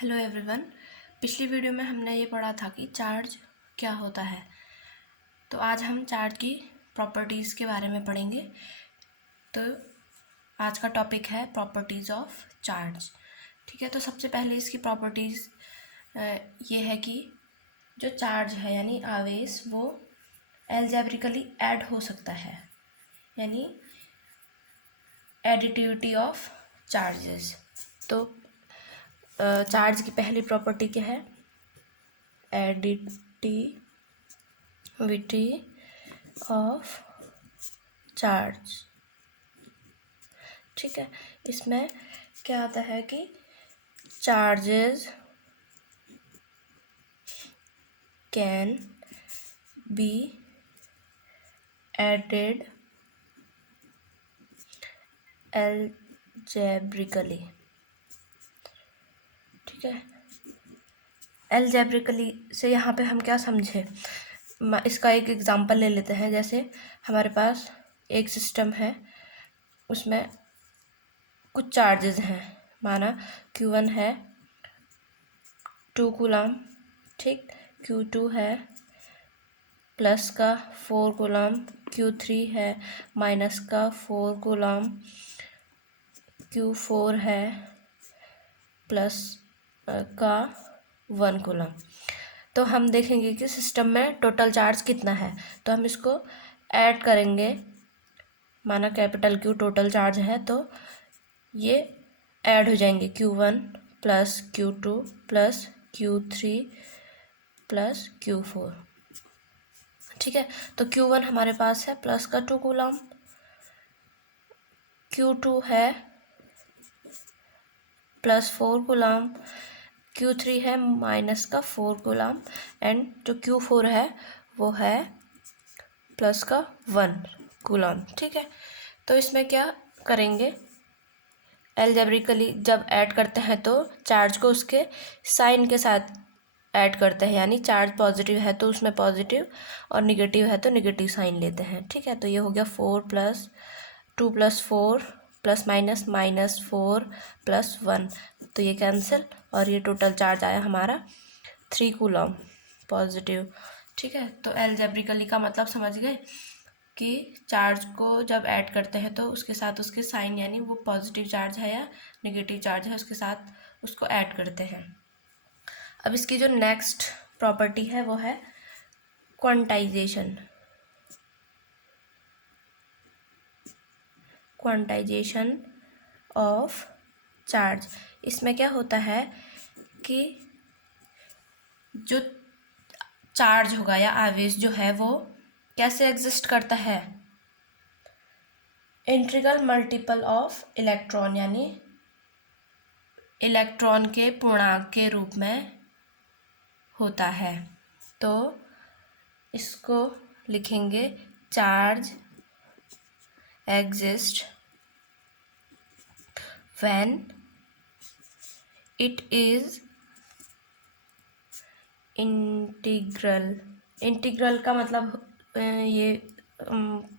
Hello everyone. पिछली video में हमने ये पढ़ा था कि चार्ज क्या होता है। तो आज हम चार्ज की प्रॉपर्टीज़ के बारे में पढ़ेंगे। तो आज का टॉपिक है प्रॉपर्टीज़ ऑफ चार्ज। ठीक है, तो सबसे पहले इसकी प्रॉपर्टीज़ ये है कि जो चार्ज है यानी आवेश वो एल्जेब्रिकली ऐड हो सकता है, यानी एडिटिविटी ऑफ चार्जेस। तो चार्ज की पहली प्रॉपर्टी क्या है? Additivity of charge. ठीक है, इसमें क्या आता है कि charges can be added algebraically. ठीक है, एल्जेब्रिकली से यहाँ पे हम क्या समझे, इसका एक एग्जांपल ले लेते हैं। जैसे हमारे पास एक सिस्टम है, उसमें कुछ चार्जेस हैं, माना Q1 है 2 कूलम, ठीक, Q2 है प्लस का 4 कूलम, Q3 है माइनस का 4 कूलम, Q4 है प्लस का 1 कूलम। तो हम देखेंगे कि सिस्टम में टोटल चार्ज कितना है, तो हम इसको ऐड करेंगे। माना कैपिटल Q टोटल चार्ज है, तो ये ऐड हो जाएंगे Q1 plus Q2 plus Q3 plus Q4। ठीक है, तो Q1 हमारे पास है प्लस का 2 कूलम, Q2 है प्लस 4 कूलम, Q3 है माइनस का 4 कूलम, एंड जो Q4 है वो है प्लस का 1 कूलम। ठीक है, तो इसमें क्या करेंगे, एल्जेब्रिकली जब ऐड करते हैं तो चार्ज को उसके साइन के साथ ऐड करते हैं, यानी चार्ज पॉजिटिव है तो उसमें पॉजिटिव और निगेटिव है तो निगेटिव साइन लेते हैं। ठीक है, तो ये हो गया 4 plus 2 plus 4 plus minus minus 4 plus 1, तो ये कैंसिल और ये टोटल चार्ज आया हमारा 3 कूलम पॉजिटिव। ठीक है, तो एल्जेब्रिकली का मतलब समझ गए कि चार्ज को जब ऐड करते हैं तो उसके साथ उसके साइन, यानी वो पॉजिटिव चार्ज है या नेगेटिव चार्ज है, उसके साथ उसको ऐड करते हैं। अब इसकी जो नेक्स्ट प्रॉपर्टी है वो है क्वांटाइजेशन। Quantization of charge. इसमें क्या होता है कि जो चार्ज होगा या आवेश जो है वो कैसे एग्जिस्ट करता है, इंटीग्रल मल्टीपल ऑफ इलेक्ट्रॉन, यानी इलेक्ट्रॉन के पूर्णांक के रूप में होता है। तो इसको लिखेंगे charge exist when it is integral. Integral का मतलब ये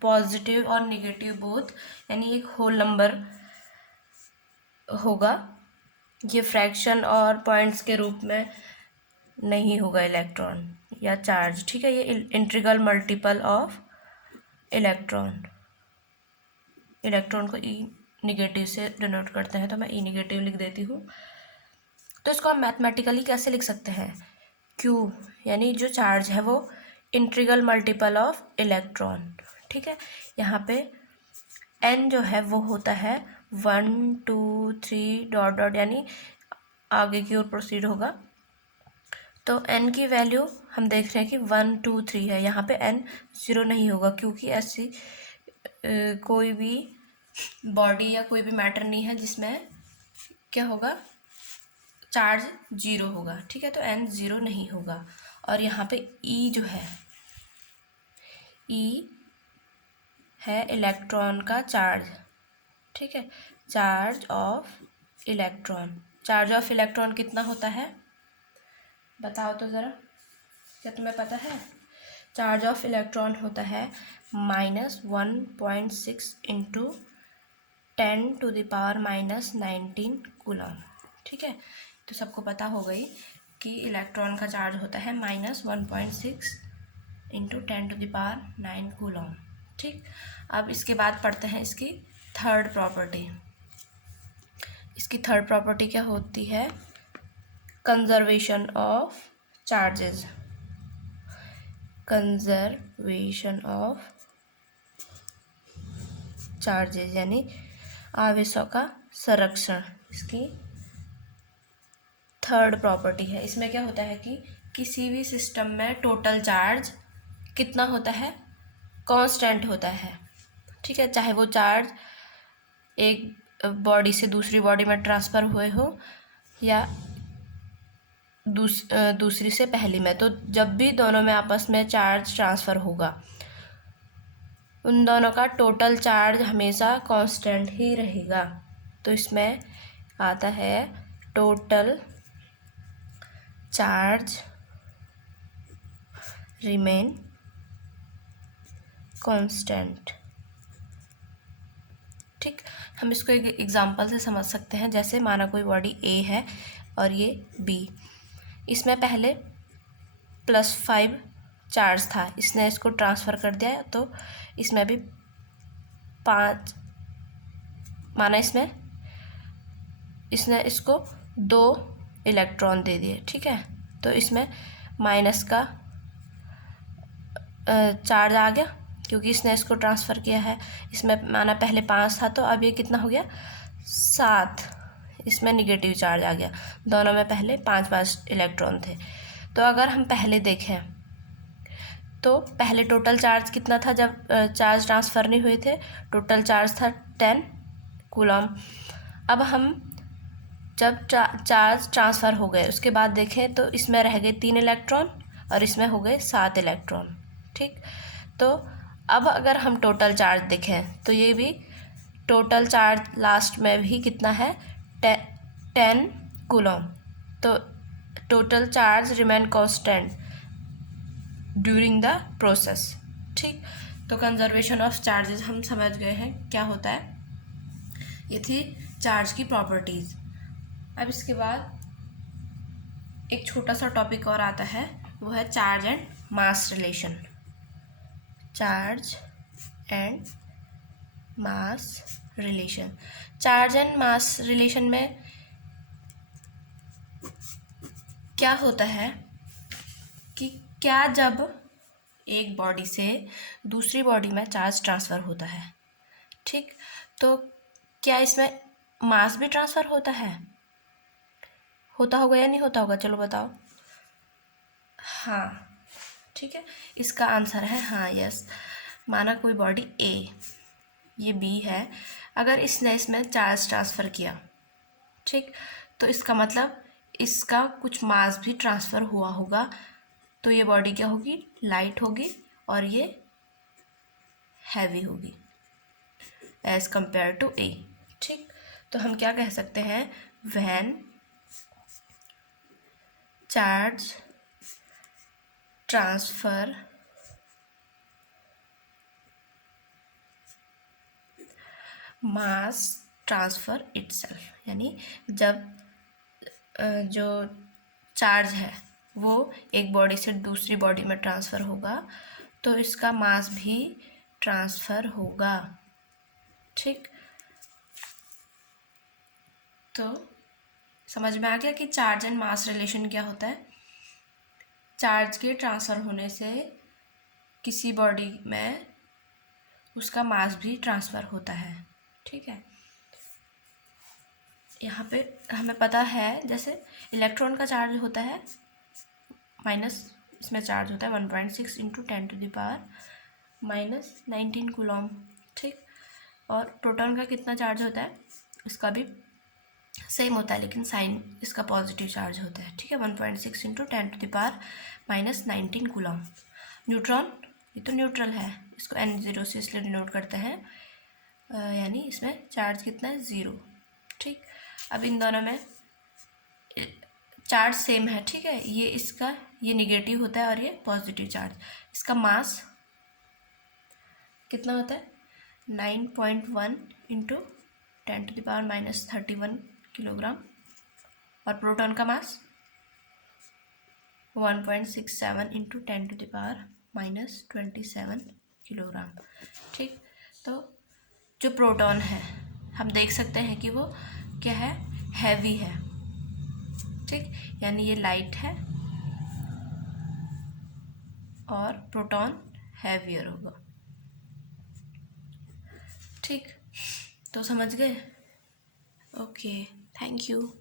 पॉजिटिव और निगेटिव बोथ, यानी एक होल नंबर होगा, ये फ्रैक्शन और पॉइंट्स के रूप में नहीं होगा इलेक्ट्रॉन या चार्ज। ठीक है, ये integral multiple of electron. Electron को ई निगेटिव से डिनोट करते हैं, तो मैं ई निगेटिव लिख देती हूँ। तो इसको हम मैथमेटिकली कैसे लिख सकते हैं, Q यानी जो चार्ज है वो इंटीग्रल मल्टीपल ऑफ इलेक्ट्रॉन। ठीक है, यहाँ पे N जो है वो होता है 1 2 3 डॉट डॉट, यानी आगे की ओर प्रोसीड होगा। तो N की वैल्यू हम देख रहे हैं कि 1 2 3 है, यहाँ पे N 0 नहीं होगा, क्योंकि ऐसी कोई भी बॉडी या कोई भी मैटर नहीं है जिसमें क्या होगा, चार्ज 0 होगा। ठीक है, तो N 0 नहीं होगा। और यहाँ पे E जो है, E है इलेक्ट्रॉन का चार्ज। ठीक है, charge of electron. Charge of electron कितना होता है बताओ तो ज़रा, क्या तुम्हें पता है? चार्ज ऑफ इलेक्ट्रॉन होता है -1.6 इंटू 10⁻⁻19 कूलम। ठीक है, तो सबको पता हो गई कि इलेक्ट्रॉन का चार्ज होता है -1.6 इंटू 10⁹ कूलम। ठीक, अब इसके बाद पढ़ते हैं इसकी थर्ड प्रॉपर्टी। इसकी थर्ड प्रॉपर्टी क्या होती है? Conservation of charges. Conservation of charges यानी आवेशों का संरक्षण, इसकी थर्ड प्रॉपर्टी है। इसमें क्या होता है कि किसी भी सिस्टम में टोटल चार्ज कितना होता है? कांस्टेंट होता है। ठीक है, चाहे वो चार्ज एक बॉडी से दूसरी बॉडी में ट्रांसफ़र हुए हो या दूसरी से पहली में, तो जब भी दोनों में आपस में चार्ज ट्रांसफ़र होगा उन दोनों का टोटल चार्ज हमेशा कांस्टेंट ही रहेगा। तो इसमें आता है टोटल चार्ज रिमेन कांस्टेंट। ठीक, हम इसको एक एग्जांपल से समझ सकते हैं। जैसे माना कोई बॉडी ए है और ये बी, इसमें पहले +5 चार्ज था, इसने इसको ट्रांसफ़र कर दिया तो इसमें भी 5, माना इसने इसको 2 इलेक्ट्रॉन दे दिए। ठीक है, तो इसमें माइनस का चार्ज आ गया क्योंकि इसने इसको ट्रांसफ़र किया है। इसमें माना पहले 5 था तो अब ये कितना हो गया? 7। इसमें निगेटिव चार्ज आ गया। दोनों में पहले 5-5 इलेक्ट्रॉन थे। तो अगर हम पहले देखें तो पहले टोटल चार्ज कितना था जब चार्ज ट्रांसफ़र नहीं हुए थे? टोटल चार्ज था 10 कूलम। अब हम जब चार्ज ट्रांसफ़र हो गए उसके बाद देखें तो इसमें रह गए 3 इलेक्ट्रॉन और इसमें हो गए 7 इलेक्ट्रॉन। ठीक, तो अब अगर हम टोटल चार्ज देखें तो ये भी टोटल चार्ज लास्ट में भी कितना है? 10 कूलम। तो total charge remain constant during the process. ठीक, तो कंजर्वेशन ऑफ चार्जेस हम समझ गए हैं क्या होता है। ये थी चार्ज की प्रॉपर्टीज़। अब इसके बाद एक छोटा सा टॉपिक और आता है, वो है charge and mass relation. Charge and mass relation. Charge and mass relation में क्या होता है कि क्या जब एक बॉडी से दूसरी बॉडी में चार्ज ट्रांसफ़र होता है, ठीक, तो क्या इसमें मास भी ट्रांसफ़र होता है? होता होगा या नहीं होता होगा? चलो बताओ। हाँ, ठीक है, इसका आंसर है हाँ, यस। माना कोई बॉडी ए, ये बी है, अगर इसने इसमें चार्ज ट्रांसफ़र किया, ठीक, तो इसका मतलब इसका कुछ मास भी ट्रांसफ़र हुआ होगा। तो ये बॉडी क्या होगी? लाइट होगी और ये हैवी होगी एज़ कंपेयर टू ए। ठीक, तो हम क्या कह सकते हैं? When charge transfer mass transfer itself, यानी जब जो चार्ज है वो एक बॉडी से दूसरी बॉडी में ट्रांसफ़र होगा तो इसका मास भी ट्रांसफ़र होगा। ठीक, तो समझ में आ गया कि चार्ज एंड मास रिलेशन क्या होता है। चार्ज के ट्रांसफ़र होने से किसी बॉडी में उसका मास भी ट्रांसफ़र होता है। ठीक है, यहाँ पे हमें पता है जैसे इलेक्ट्रॉन का चार्ज होता है माइनस, इसमें चार्ज होता है 1.6 इंटू 10⁻⁻19 कूलम। ठीक, और प्रोटॉन का कितना चार्ज होता है? इसका भी सेम होता है लेकिन साइन इसका पॉजिटिव चार्ज होता है। ठीक है, 1.6 इंटू 10⁻⁻19 कूलम। न्यूट्रॉन, ये तो न्यूट्रल है, इसको N0 से इसलिए डिनोट करते हैं, यानी इसमें चार्ज कितना है? 0। ठीक, अब इन दोनों में चार्ज सेम है। ठीक है, ये इसका ये निगेटिव होता है और ये पॉजिटिव चार्ज। इसका मास कितना होता है? 9.1 इंटू 10⁻31 किलोग्राम। और प्रोटॉन का मास 1.67 इंटू 10⁻⁻27 किलोग्राम। ठीक, तो जो प्रोटॉन है हम देख सकते हैं कि वो क्या है, हैवी है। ठीक, यानी ये लाइट है और प्रोटॉन हैवियर होगा। ठीक, तो समझ गए? Okay, thank you.